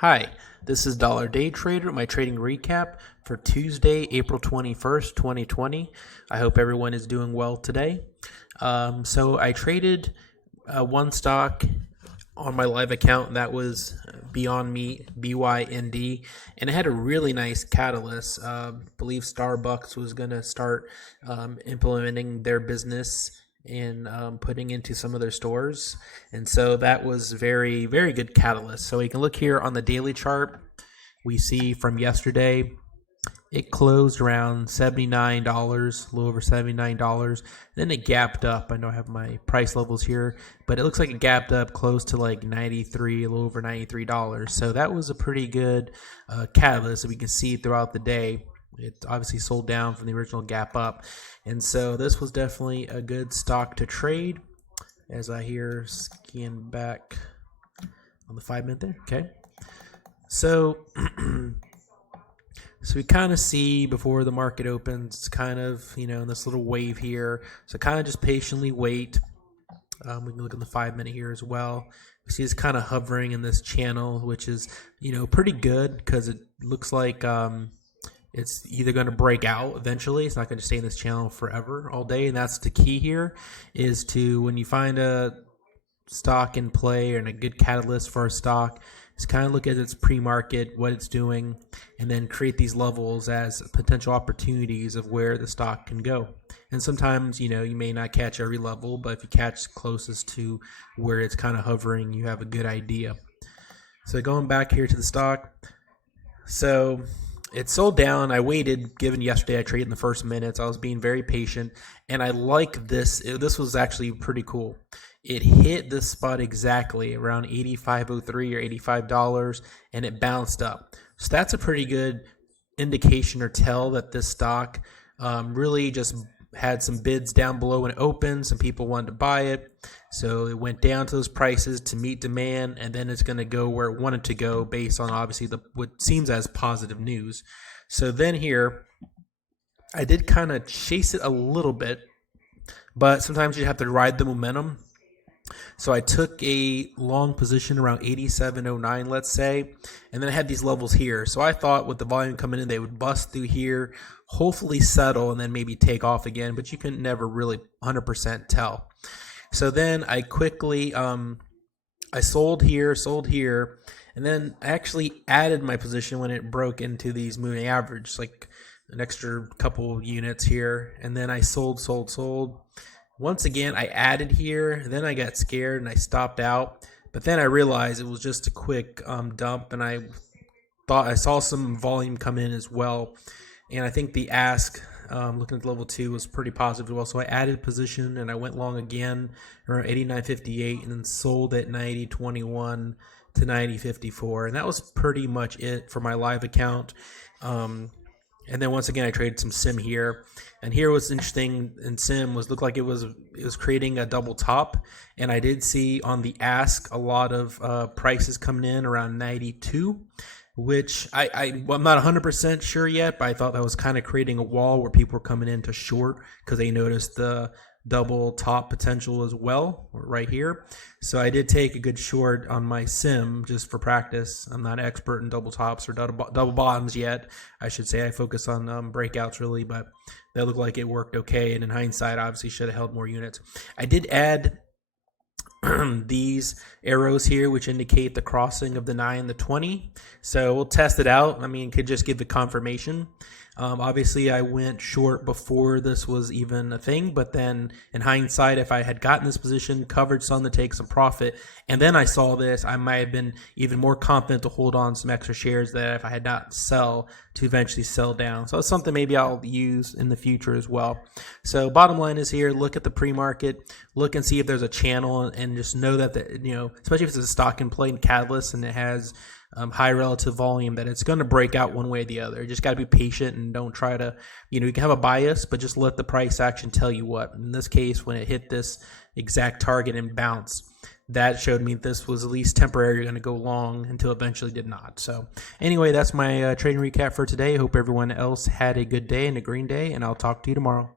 Hi, this is Dollar Day Trader, my trading recap for Tuesday, April 21st, 2020. I hope everyone is doing well today. So I traded one stock on my live account, and that was Beyond Meat, BYND, and it had a really nice catalyst. I believe Starbucks was going to start implementing their business and putting into some of their stores, and so that was very, very good catalyst. So you can look here on the daily chart. We see from yesterday it closed around $79, a little over $79. Then it gapped up. I know I have my price levels here, but it looks like it gapped up close to like 93, a little over $93. So that was a pretty good catalyst that we can see throughout the day. It obviously sold down from the original gap up. And so this was definitely a good stock to trade. As I hear scan back on the 5 minute there. Okay. So so we kind of see before the market opens, it's kind of, in this little wave here. So kind of just patiently wait. We can look at the 5 minute here as well. We see it's kind of hovering in this channel, which is, pretty good because it looks like it's either going to break out eventually. It's not going to stay in this channel forever all day. And that's the key here, is to, when you find a stock in play and a good catalyst for a stock, is kind of look at its pre-market, what it's doing, and then create these levels as potential opportunities of where the stock can go. And sometimes, you may not catch every level, but if you catch closest to where it's kind of hovering, you have a good idea. So going back here to the stock. So it sold down. I waited, given yesterday I traded in the first minutes. I was being very patient, and I like this. This was actually pretty cool. It hit this spot exactly around $85.03 or $85, and it bounced up. So that's a pretty good indication or tell that this stock really just had some bids down below when it opened. Some people wanted to buy it, so it went down to those prices to meet demand, and then it's going to go where it wanted to go based on obviously what seems as positive news. So then here, I did kind of chase it a little bit, but sometimes you have to ride the momentum. So I took a long position around 87.09, let's say, and then I had these levels here. So I thought with the volume coming in, they would bust through here, hopefully settle, and then maybe take off again, but you can never really 100% tell. So then I quickly, I sold here, and then I actually added my position when it broke into these moving average, like an extra couple units here, and then I sold. Once again, I added here, then I got scared and I stopped out. But then I realized it was just a quick dump, and I thought I saw some volume come in as well. And I think the ask, looking at level 2, was pretty positive as well. So I added position and I went long again around 89.58 and then sold at 90.21 to 90.54. And that was pretty much it for my live account. And then once again, I traded some sim here. And here what's interesting in sim was looked like it was creating a double top. And I did see on the ask a lot of prices coming in around 92, which I'm not 100% sure yet, but I thought that was kind of creating a wall where people were coming in to short because they noticed the double top potential as well right here. So I did take a good short on my sim just for practice. I'm not an expert in double tops or double bottoms yet, I should say. I focus on breakouts really, but that looked like it worked okay, and in hindsight obviously should have held more units. I did add these arrows here, which indicate the crossing of the 9 and the 20. So we'll test it out. I mean, could just give the confirmation. Obviously, I went short before this was even a thing, but then in hindsight, if I had gotten this position, covered some to take some profit, and then I saw this, I might have been even more confident to hold on some extra shares that if I had not sell to eventually sell down. So it's something maybe I'll use in the future as well. So bottom line is here, look at the pre-market, look and see if there's a channel, and just know that, especially if it's a stock in play and catalyst and it has high relative volume, that it's going to break out one way or the other. You just got to be patient and don't try to, you can have a bias, but just let the price action tell you what. In this case, when it hit this exact target and bounce, that showed me this was at least temporary, going to go long until eventually did not. So anyway, that's my trading recap for today. Hope everyone else had a good day and a green day, and I'll talk to you tomorrow.